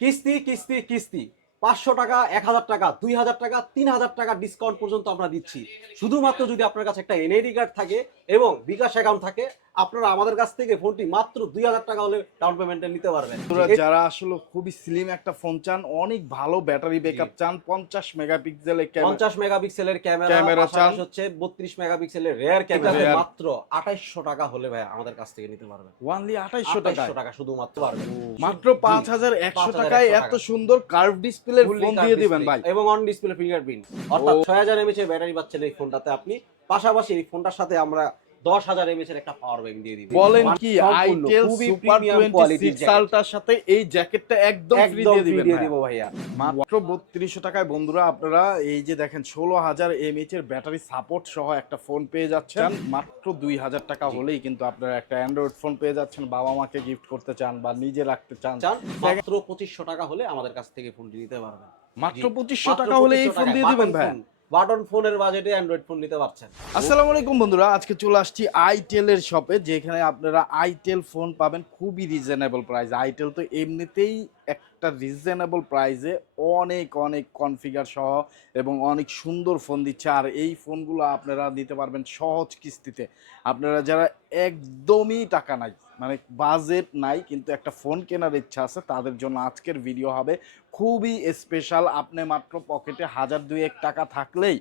কিস্তি কিস্তি কিস্তি। পাঁচশো টাকা, এক হাজার টাকা, দুই হাজার টাকা, তিন হাজার টাকা ডিসকাউন্ট পর্যন্ত আমরা দিচ্ছি। শুধুমাত্র যদি আপনার কাছে একটা এনআইডি কার্ড থাকে এবং বিকাশ অ্যাকাউন্ট থাকে আপনারা আমাদের কাছ থেকে ফোনটি মাত্র দুই হাজার টাকা হলে ডাউন পেমেন্টে নিতে পারবেন। যারা আসলে খুবই স্লিম একটা ফোন চান অনেক ভালো ব্যাটারি ব্যাকআপ চান পঞ্চাশ মেগাপিক্সেলের পঞ্চাশ মেগাপিক্সেলের ক্যামেরা ক্যামেরা চান। হচ্ছে বত্রিশ মেগাপিক্সেলের রেয়ার ক্যামেরা মাত্র আঠাইশশো টাকা হলে ভাই আমাদের কাছ থেকে নিতে পারবেন। ওয়ানলি আঠাইশশো টাকা টাকা শুধুমাত্র পারবেন। মাত্র পাঁচ হাজার একশো টাকায় এত সুন্দর কার্ভ Fully ফোন দিয়ে দিবেন ভাই। এবং অন ডিসপ্লে ফিঙ্গারপ্রিন্ট অর্থাৎ ছয় হাজার এমএচ ব্যাটারি পাচ্ছেন এই ফোনটাতে আপনি। পাশাপাশি এই ফোনটার সাথে আমরা দশ হাজার এমএচ এর একটা পাওয়ার ব্যাংক দিয়ে দিই বলেন কি আইটেল সুপার টোয়েন্টি। সালটার সাথে এই জ্যাকেটটা একদম ফ্রি দিয়ে দিবেন দিয়ে ভাই। দিব ভাইয়া। মাত্র বত্রিশশো টাকায় বন্ধুরা আপনারা এই যে দেখেন ষোলো হাজার এর ব্যাটারি সাপোর্ট সহ একটা ফোন পেয়ে যাচ্ছেন। মাত্র দুই হাজার টাকা হলেই কিন্তু আপনারা একটা অ্যান্ড্রয়েড ফোন পেয়ে যাচ্ছেন বাবা মাকে গিফট করতে চান বা নিজে রাখতে চান। মাত্র পঁচিশশো টাকা হলে আমাদের কাছ থেকে ফোনটি নিতে পারবেন। মাত্র পঁচিশশো টাকা হলে এই ফোন দিয়ে দিবেন ভাই বাটন ফোনের বাজেটে অ্যান্ড্রয়েড ফোন নিতে পারছেন। আসসালামু আলাইকুম বন্ধুরা, আজকে চলে আসছি আইটেলের শপে যেখানে আপনারা আইটেল ফোন পাবেন খুবই রিজনেবল প্রাইস আইটেল তো এমনিতেই একটা রিজনেবল প্রাইসে অনেক অনেক কনফিগার সহ এবং অনেক সুন্দর ফোন দিচ্ছে। আর এই ফোনগুলো আপনারা নিতে পারবেন সহজ কিস্তিতে। আপনারা যারা একদমই টাকা নাই মানে বাজেট নাই, কিন্তু একটা ফোন কেনার ইচ্ছা আছে, তাদের জন্য আজকের ভিডিও হবে খুবই স্পেশাল আপনি মাত্র পকেটে হাজার দুয়েক টাকা থাকলেই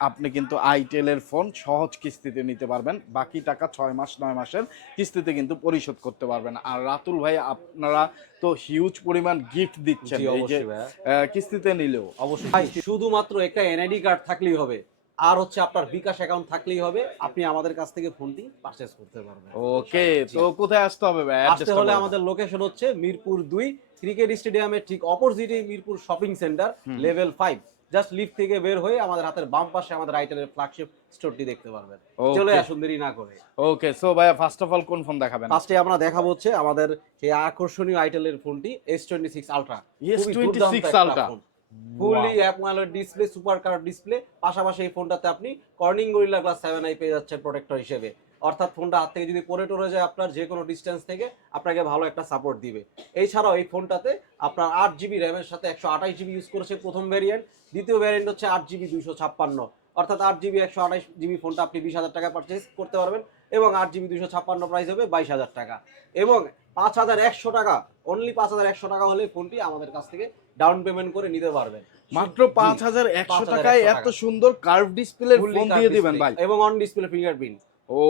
আপনি কিন্তু আইটেলের ফোন সহজ কিস্তিতে নিতে পারবেন। বাকি টাকা ছয় মাস নয় মাসের কিস্তিতে কিন্তু পরিশোধ করতে পারবেন। আর রাতুল ভাই আপনারা তো হিউজ পরিমাণ গিফট দিচ্ছেন এই যে আহ, কিস্তিতে নিলেও। অবশ্যই। শুধুমাত্র একটা এনআইডি কার্ড থাকলেই হবে। আর হচ্ছে আপনার বিকাশ অ্যাকাউন্ট থাকলেই হবে। আপনি আমাদের কাছ থেকে ফোনটি পারচেজ করতে পারবেন। ওকে তো কোথায় আসতে হবে ভাই? আসতে হলে আমাদের লোকেশন হচ্ছে মিরপুর দুই ক্রিকেট স্টেডিয়ামের ঠিক অপোজিটে Mirpur shopping centre level five just lift থেকে বের হয়ে আমাদের হাতের বাম পাশে আমাদের আইটেলের ফ্ল্যাগশিপ স্টোরটি দেখতে পারবেন. চলে আসুন দেরি না করে। ওকে সো ভাই ফার্স্ট অফ অল কোন ফোন দেখাবেন? ফার্স্টে আমরা দেখাবো হচ্ছে আমাদের সেই আকর্ষণীয় আইটেলের ফোনটি S twenty six ultra S26 Ultra। Fully অ্যাপমাইলয়েড display super curve display পাশাপাশি এই ফোনটাতে আপনি Corning Gorilla Glass seven i পেয়ে যাচ্ছেন প্রোটেক্টর হিসেবে। অর্থাৎ ফোনটা হাত থেকে যদি পরে টরে যায় আপনার যে কোনো ডিস্টেন্স থেকে আপনাকে ভালো একটা সাপোর্ট দিবে। এছাড়াও এই ফোনটাতে আপনার আট জিবি র্যামের সাথে একশো আঠাশ জিবি ইউজ করেছে প্রথম ভ্যারিয়েন্ট দ্বিতীয় ভ্যারিয়েন্ট হচ্ছে আট জিবি দুইশো ছাপ্পান্ন। অর্থাৎ আট জিবি একশো আঠাশ জিবি ফোনটা আপনি বিশ হাজার টাকা পারচেস করতে পারবেন এবং আট জিবি দুইশো ছাপ্পান্ন প্রাইস হবে বাইশ হাজার টাকা। এবং পাঁচ হাজার একশো টাকা অনলি পাঁচ হাজার একশো টাকা হলে ফোনটি আমাদের কাছ থেকে ডাউন পেমেন্ট করে নিতে পারবেন। মাত্র পাঁচ হাজার একশো টাকায় এত সুন্দর কার্ভ Fully ফোন দিয়ে দিবেন ভাই। এবং অন ডিসপ্লে ফিঙ্গারপ্রিন্ট ও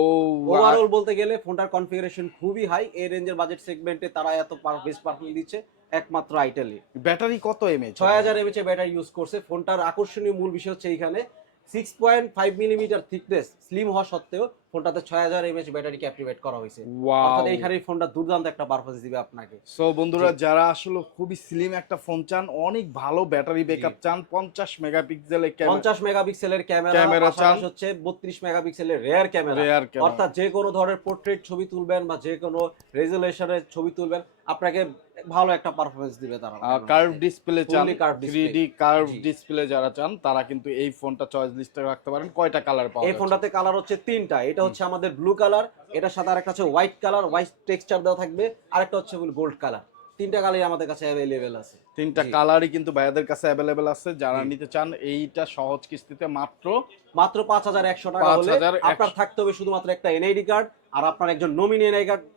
ওভারঅল বলতে গেলে ফোনটার কনফিগারেশন খুবই হাই এই রেঞ্জের বাজেট সেগমেন্টে তারা এত বেস্ট পারফরমেন্স দিচ্ছে একমাত্র আইটেলে ব্যাটারি কত এমএইচ ছয় হাজার এমএচ ব্যাটারি ইউজ করছে। ফোনটার আকর্ষণীয় মূল বিষয় হচ্ছে এইখানে six point five millimetre thickness slim হওয়া সত্ত্বেও ফোনটাতে ছয় হাজার এমএচ ব্যাটারি ক্যাপ্টিভেট করা হয়েছে। অর্থাৎ এইখানে এই ফোনটা দুর্দান্ত একটা পারফরমেন্স দিবে আপনাকে। সো বন্ধুরা যারা আসলে খুবই স্লিম একটা ফোন চান অনেক ভালো ব্যাটারি ব্যাকআপ চান পঞ্চাশ মেগাপিক্সেলের ক্যামেরা পঞ্চাশ মেগাপিক্সেলের ক্যামেরা ক্যামেরা চান। হচ্ছে বত্রিশ মেগাপিক্সেলের রেয়ার ক্যামেরা অর্থাৎ যে কোনো ধরনের পোর্ট্রেট ছবি তুলবেন বা যে কোনো রেজুলেশনের ছবি তুলবেন আপনাকে ভালো একটা পারফরমেন্স দিবে তারা কার্ভ ডিসপ্লে চান Fully curved three D curve display যারা চান তারা কিন্তু এই ফোনটা চয়েস লিস্টে রাখতে পারেন। কয়টা কালার পাওয়া এই ফোনটাতে কালার হচ্ছে তিনটা। এটা হচ্ছে আমাদের ব্লু কালার এটা সাদা আর একটা আছে হোয়াইট কালার হোয়াইট টেক্সচার দেওয়া থাকবে। আরেকটা হচ্ছে গোল্ড কালার তিনটা কালারই আমাদের কাছে অ্যাভেলেবেল আছে। তিনটা কালারই কিন্তু ভাইয়াদের কাছে অ্যাভেলেবেল আছে যারা নিতে চান এইটা সহজ কিস্তিতে মাত্র মাত্র পাঁচ হাজার একশো টাকা হলে আপনার থাকতে হবে শুধুমাত্র একটা এনআইডি কার্ড আর আপনার একজন নমিনি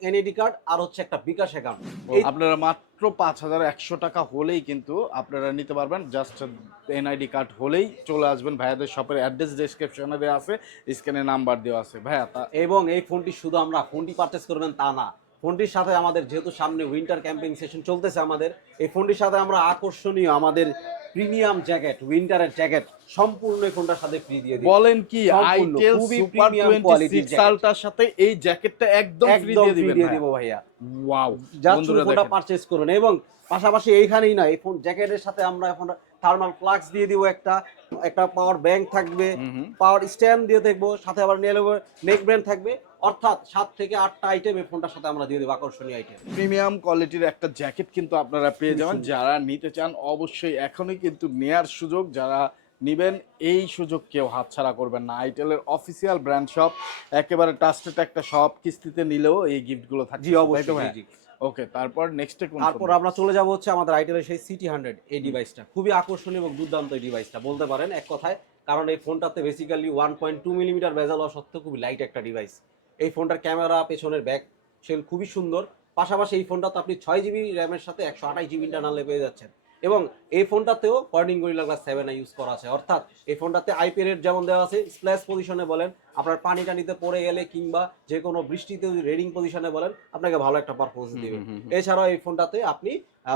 এনআইডি কার্ড আর হচ্ছে একটা বিকাশ অ্যাকাউন্ট আপনারা মাত্র পাঁচ হাজার একশো টাকা হলেই কিন্তু আপনারা নিতে পারবেন জাস্ট এনআইডি কার্ড হলেই চলে আসবেন ভাইয়াদের শপের অ্যাড্রেস ডেসক্রিপশনে দেওয়া আছে স্ক্যানে নাম্বার দেওয়া আছে। ভাইয়া এবং এই ফোনটি শুধু আমরা ফোনটি পারচেস করবেন তা না ফোনটির সাথে আমাদের যেহেতু সামনে উইন্টার ক্যাম্পিং সেশন চলতেছে আমাদের এই ফোনটির সাথে আমরা আকর্ষণীয় আমাদের প্রিমিয়াম জ্যাকেট উইন্টারের জ্যাকেট সম্পূর্ণ ফোনটার সাথে ফ্রি দিয়ে দিই বলেন কি itel super premium twenty quality six jacket। সালটার সাথে এই জ্যাকেটটা একদম ফ্রি দিয়ে দিবেন দিয়ে। দিব ভাইয়া ওয়াও জাস্ট ফোনটা পারচেজ করুন এবং পাশাপাশি এইখানেই না এই ফোন জ্যাকেটের সাথে আমরা এখন থার্মাল ফ্লাক্স দিয়ে দিব একটা একটা পাওয়ার ব্যাংক থাকবে। পাওয়ার স্ট্যান্ড দিয়ে দেখব সাথে আবার নেক ব্র্যান্ড থাকবে অর্থাৎ সাত থেকে আটটা আইটেম এই ফোনটার সাথে আমরা দিয়ে দেবো আকর্ষণীয় আইটেম প্রিমিয়াম কোয়ালিটির একটা জ্যাকেট কিন্তু আপনারা পেয়ে যাবেন। যারা নিতে চান অবশ্যই এখনই কিন্তু নেয়ার সুযোগ যারা নিবেন এই সুযোগ কেউ হাতছাড়া করবেন না। আইটেলের অফিসিয়াল ব্র্যান্ড শপ একেবারে ট্রাস্টেড একটা শপ কিস্তিতে নিলেও এই গিফটগুলো থাকছে। জি অবশ্যই। ওকে তারপর নেক্সটে কোন তারপর আমরা চলে যাব হচ্ছে আমাদের আইটেলের সেই সিটি হান্ড্রেড এই ডিভাইসটা খুবই আকর্ষণীয় এবং দুর্দান্ত এই ডিভাইসটা বলতে পারেন এক কথায়। কারণ এই ফোনটাতে basically one point two millimetre bezel হওয়া সত্ত্বেও খুবই লাইট একটা ডিভাইস এই ফোনটার ক্যামেরা পেছনের ব্যাক সেল খুবই সুন্দর। পাশাপাশি এই ফোনটাতে আপনি ছয় জিবি র্যামের সাথে একশো আঠাশ জিবি ইন্টারনালে পেয়ে যাচ্ছেন। এবং এই ফোনটাতেও Corning Gorilla Glass seven use করা আছে। অর্থাৎ এই ফোনটাতে আইপি রেট যেমন দেওয়া আছে স্প্ল্যাশ পজিশনে বলেন আপনার পানি টানিতে পড়ে গেলে কিংবা যে কোনো বৃষ্টিতে যদি রেডিং পজিশনে বলেন আপনাকে ভালো একটা পারফরমেন্স দিবে। এছাড়াও এই ফোনটাতে আপনি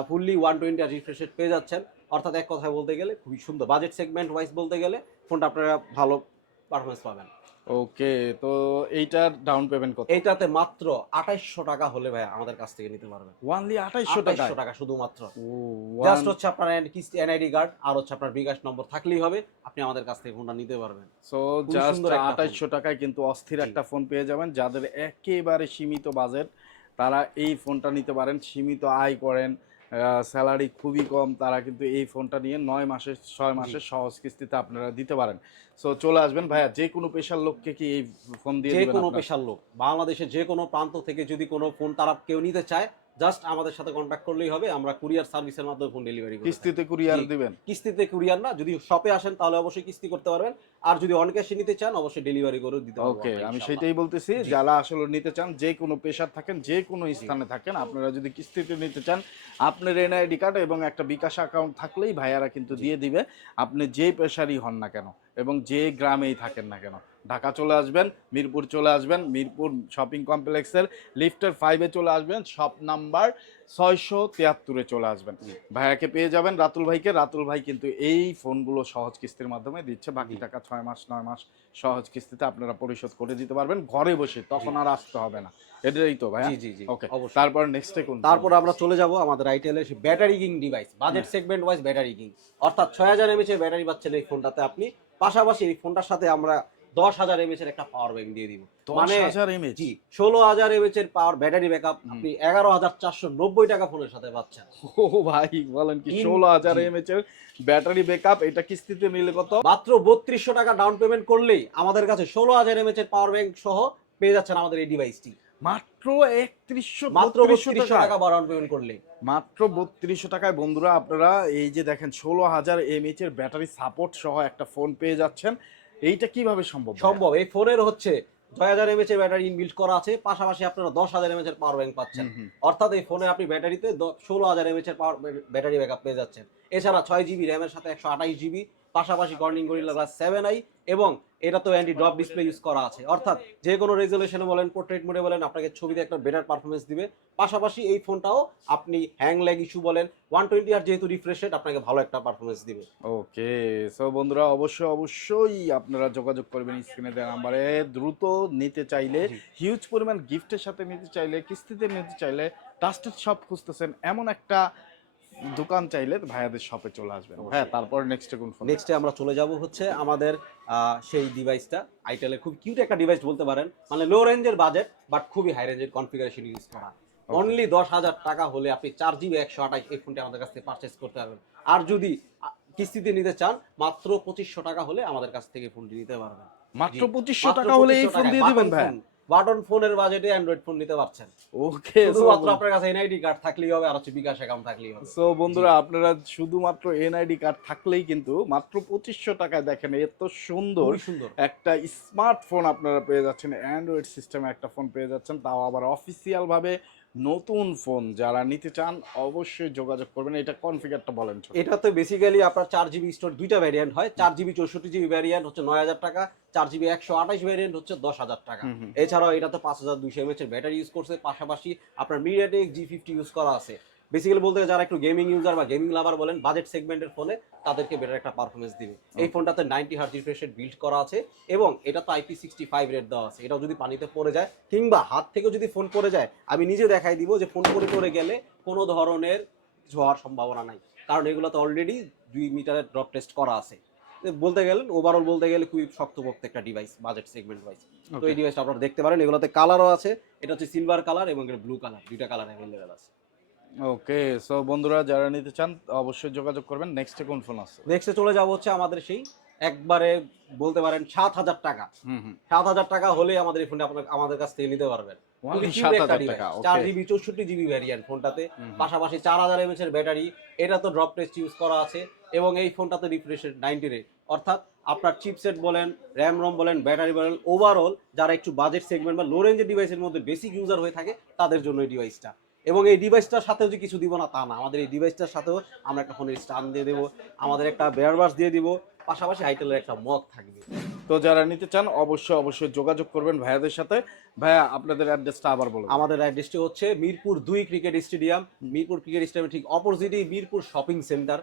fully one twenty refresh rate পেয়ে যাচ্ছেন। অর্থাৎ এক কথায় বলতে গেলে খুবই সুন্দর। বাজেট সেগমেন্ট ওয়াইজ বলতে গেলে ফোনটা আপনারা ভালো পারফরমেন্স পাবেন। ওকে তো এইটার ডাউন পেমেন্ট কত? এইটাতে মাত্র আঠাইশশো টাকা হলে ভাই আমাদের কাছ থেকে নিতে পারবেন। ওয়ানলি আঠাইশশো টাকা আঠাইশশো টাকা শুধুমাত্র। জাস্ট হচ্ছে আপনার কিস্তি এনআইডি কার্ড আর হচ্ছে আপনার বিকাশ নম্বর থাকলেই হবে আপনি আমাদের কাছ থেকে ফোনটা নিতে পারবেন। সো জাস্ট সুন্দর একটা ফোন। আঠাইশশো টাকায় কিন্তু অস্থির একটা ফোন পেয়ে যাবেন যাদের একেবারে সীমিত বাজেট তারা এই ফোনটা নিতে পারেন সীমিত আয় করেন স্যালারি খুবই কম তারা কিন্তু এই ফোনটা নিয়ে নয় মাসে ছয় মাসের সহজ কিস্তিতে আপনারা দিতে পারেন। সো চলে আসবেন ভাইয়া যে কোনো পেশার লোককে কি এই ফোন দিয়ে যে কোনো পেশার লোক বাংলাদেশের যে কোনো প্রান্ত থেকে যদি কোনো ফোন তারা কেউ নিতে চায় জাস্ট আমাদের সাথে কন্ট্যাক্ট করলেই হবে আমরা কুরিয়ার সার্ভিসের মাধ্যমে ফোন ডেলিভারি করি কিস্তিতে কুরিয়ার দিবেন? কিস্তিতে কুরিয়ার না যদি শপে আসেন তাহলে অবশ্যই কিস্তি করতে পারবেন। আর যদি অন ক্যাশে নিতে চান অবশ্যই ডেলিভারি করে দিতে পারব ওকে আমি। সেটাই বলতেছি। যারা আসলে নিতে চান যে কোনো পেশার থাকেন যে কোনো স্থানে থাকেন আপনারা যদি কিস্তিতে নিতে চান আপনার এনআইডি কার্ড এবং একটা বিকাশ অ্যাকাউন্ট থাকলেই ভাইয়ারা কিন্তু দিয়ে দিবে। আপনি যে পেশারই হন না কেন এবং যে গ্রামেই থাকেন না কেন ঢাকা চলে আসবেন মিরপুর চলে আসবেন মিরপুর শপিং কমপ্লেক্সের লিফটের ফাইভে চলে আসবেন শপ নাম্বার ছয়শো তিয়াত্তরে চলে আসবেন। ভাইয়াকে পেয়ে যাবেন রাতুল ভাইকে। রাতুল ভাই কিন্তু এই ফোনগুলো সহজ কিস্তির মাধ্যমে দিচ্ছে বাকি টাকা ছয় মাস নয় মাস সহজ কিস্তিতে আপনারা পরিশোধ করে দিতে পারবেন ঘরে বসে তখন আর আসতে হবে না। এটাই তো ভাইয়া? জি জি জি ওকে তারপর নেক্সটে কোন তারপর আমরা চলে যাব আমাদের আইটেলের battery king device budget segment wise battery king অর্থাৎ ছয় হাজার এমএচ এর ব্যাটারি পাচ্ছেন এই ফোনটাতে আপনি। পাশাপাশি এই ফোনটার সাথে আমরা দশ হাজার এমএচ এর একটা পাওয়ার ব্যাংক দিয়ে দিব। মানে জি ষোলো হাজার এমএচ এর পাওয়ার ব্যাটারি ব্যাকআপ। আপনি এগারো হাজার চারশো নব্বই টাকা ফোনের সাথে পাচ্ছেন। ও ভাই বলেন কি ষোলো হাজার। এমএচ এর ব্যাটারি ব্যাকআপ এটা কিস্তিতে নিলে কত? মাত্র বত্রিশশো টাকা ডাউন পেমেন্ট করলেই আমাদের কাছে ষোলো হাজার এমএচ এর পাওয়ার ব্যাংক সহ পেয়ে যাচ্ছেন আমাদের এই ডিভাইসটি মাত্র একত্রিশশো মাত্র বত্রিশশো টাকা ডাউন পেমেন্ট করলেই। মাত্র বত্রিশশো টাকায় বন্ধুরা আপনারা এই যে দেখেন ষোলো হাজার এমএচ এর ব্যাটারি সাপোর্ট সহ একটা ফোন পেয়ে যাচ্ছেন। এইটা কীভাবে সম্ভব সম্ভব। এই ফোনের হচ্ছে ছয় হাজার এমএচ এর ব্যাটারি ইনবিল্ট করা আছে পাশাপাশি আপনারা দশ হাজার এমএচ এর পাওয়ার ব্যাংক পাচ্ছেন। অর্থাৎ এই ফোনে আপনি ব্যাটারিতে ষোলো হাজার এমএচ এর পাওয়ার ব্যাটারি ব্যাকআপ পেয়ে যাচ্ছেন। এছাড়া ছয় জিবি র্যামের সাথে একশো আঠাশ জিবি পাশাপাশি Corning Gorilla Glass seven i এবং এটা তো অ্যান্টি ড্রপ ডিসপ্লে ইউজ করা আছে। অর্থাৎ যে কোনো রেজলিউশনে বলেন পোর্ট্রেট মোডে বলেন আপনাকে ছবিতে একটা বেটার পারফরমেন্স দিবে। পাশাপাশি এই ফোনটাও আপনি হ্যাং ল্যাগ ইস্যু বলেন ওয়ান টোয়েন্টি আর যেহেতু রিফ্রেশ রেট আপনাকে ভালো একটা পারফরমেন্স দিবে। ওকে সো বন্ধুরা অবশ্যই অবশ্যই আপনারা যোগাযোগ করবেন স্ক্রিনে দেওয়া নাম্বারে। দ্রুত নিতে চাইলে হিউজ পরিমাণ গিফটের সাথে নিতে চাইলে কিস্তিতে নিতে চাইলে ট্রাস্টেড শপ খুঁজতেছেন এমন একটা দোকান চাইলে ভাইয়াদের শপে চলে আসবেন। হ্যাঁ তারপর নেক্সট কোন ফোন নেক্সটে আমরা চলে যাব হচ্ছে আমাদের সেই ডিভাইসটা আইটেলের খুব কিউট একটা ডিভাইস বলতে পারেন। মানে লো রেঞ্জের বাজেট বাট খুবই হাই রেঞ্জের কনফিগারেশন ইউজ করা। অনলি দশ হাজার টাকা হলে আপনি চার জিবি একশো আঠাশ এই ফোনটি আমাদের কাছ থেকে পারচেস করতে পারবেন। আর যদি কিস্তিতে নিতে চান মাত্র পঁচিশশো টাকা হলে আমাদের কাছ থেকে ফোনটি নিতে পারবেন। মাত্র। পঁচিশশো টাকা হলে এই ফোন দিয়ে দিবেন ভাই বাটন ফোনের বাজেটে অ্যান্ড্রয়েড ফোন নিতে পারছেন? ওকে শুধুমাত্র আপনার কাছে এনআইডি কার্ড থাকলেই হবে আর হচ্ছে বিকাশ অ্যাকাউন্ট থাকলেই হবে। সো বন্ধুরা আপনারা শুধুমাত্র এনআইডি কার্ড থাকলেই কিন্তু মাত্র পঁচিশশো টাকায় দেখেন এত সুন্দর সুন্দর। একটা স্মার্টফোন আপনারা পেয়ে যাচ্ছেন অ্যান্ড্রয়েড সিস্টেমে একটা ফোন পেয়ে যাচ্ছেন তাও আবার অফিসিয়াল ভাবে নতুন ফোন যারা নিতে চান অবশ্যই যোগাযোগ করবেন। এটা কনফিগারটা বলেন এটা তো বেসিক্যালি আপনার চার জিবি স্টোর দুইটা ভ্যারিয়েন্ট হয়। চার জিবি চৌষট্টি জিবি ভ্যারিয়েন্ট হচ্ছে নয় হাজার টাকা চার জিবি একশো আঠাশ ভ্যারিয়েন্ট হচ্ছে দশ হাজার টাকা। এছাড়াও এটা তো পাঁচ হাজার দুইশো এমএচ এর ব্যাটারি ইউজ করছে। পাশাপাশি আপনার মিডিয়াটেক জি ফিফটি ইউজ করা আছে। বেসিক্যালি বলতে গেলে যারা একটু গেমিং ইউজার বা গেমিং লাভার বলেন বাজেট সেগমেন্টের ফোনে তাদেরকে বেটার একটা পারফরমেন্স দিবে। এই ফোনটাতে ninety hertz refresh rate build করা আছে এবং এটা তো আইপি সিক্সটি ফাইভ রেট দেওয়া আছে। এটাও যদি পানিতে পড়ে যায় কিংবা হাত থেকেও যদি ফোন পড়ে যায় আমি নিজে দেখাই দিব যে ফোন পড়ে পড়ে গেলে কোনো ধরনের কিছু হওয়ার সম্ভাবনা নাই। কারণ এগুলো তো অলরেডি দুই মিটারের ড্রপ টেস্ট করা আছে। বলতে গেলেন ওভারঅল বলতে গেলে খুবই শক্তপোক্ত একটা ডিভাইস বাজেট সেগমেন্ট ওয়াইজ তো এই. ডিভাইসটা আপনারা দেখতে পারেন এগুলোতে কালারও আছে। এটা হচ্ছে সিলভার কালার এবং এটা ব্লু কালার দুইটা কালার অ্যাভেলেবেল আছে। ওকে সো বন্ধুরা যারা নিতে চান অবশ্যই যোগাযোগ করবেন। নেক্সটে কোন ফোন আছে নেক্সটে চলে যাব হচ্ছে আমাদের সেই একবারে বলতে পারেন সাত হাজার টাকা। সাত হাজার টাকা হলে আমাদের এই ফোনটা আপনার আমাদের কাছ থেকে নিতে পারবেন. চার জিবি চৌষট্টি জিবি ভ্যারিয়েন্ট ফোনটাতে। পাশাপাশি চার হাজার এমএচ এর ব্যাটারি এটা তো ড্রপ টেস্ট ইউজ করা আছে। এবং এই ফোনটাতে রিফ্রেশ নাইনটি রেট অর্থাৎ আপনার চিপসেট বলেন র্যাম রম বলেন ব্যাটারি বলেন ওভারঅল যারা একটু বাজেট সেগমেন্ট বা লো রেঞ্জের ডিভাইসের মধ্যে বেসিক ইউজার হয়ে থাকে তাদের জন্য এই ডিভাইসটা এবং এই ডিভাইসটার সাথেও যে কিছু দিব না তা না। আমাদের এই ডিভাইসটার সাথেও আমরা একটা ফোনের স্ট্যান্ড দিয়ে দেবো আমাদের একটা বেয়ারবাস দিয়ে দিব পাশাপাশি আইটেলের একটা মগ থাকবে। তো যারা নিতে চান অবশ্যই অবশ্যই যোগাযোগ করবেন ভাইয়াদের সাথে। ভাইয়া আপনাদের অ্যাড্রেসটা আবার বলুন। আমাদের অ্যাড্রেসটি হচ্ছে মিরপুর দুই ক্রিকেট স্টেডিয়াম। মিরপুর ক্রিকেট স্টেডিয়ামের ঠিক অপোজিটই Mirpur shopping centre.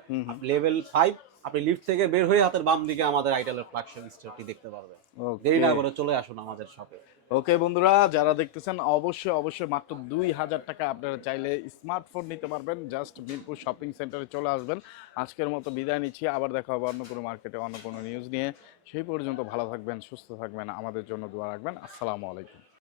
Level five আপনি লিফট থেকে বের হয়ে হাতের বাম দিকে আমাদের আইটেলের ফ্ল্যাগশিপ স্টোরটি দেখতে পারবেন। দেরি না করে চলে আসুন আমাদের শপে ওকে বন্ধুরা যারা দেখতেছেন অবশ্যই অবশ্যই মাত্র দুই হাজার টাকা আপনারা চাইলে স্মার্টফোন নিতে পারবেন। জাস্ট মিরপুর শপিং সেন্টারে চলে আসবেন। আজকের মতো বিদায় নিচ্ছি। আবার দেখা হবে অন্য কোনো মার্কেটে অন্য কোনো নিউজ নিয়ে। সেই পর্যন্ত ভালো থাকবেন সুস্থ থাকবেন। আমাদের জন্য দোয়া রাখবেন। আসসালামু আলাইকুম।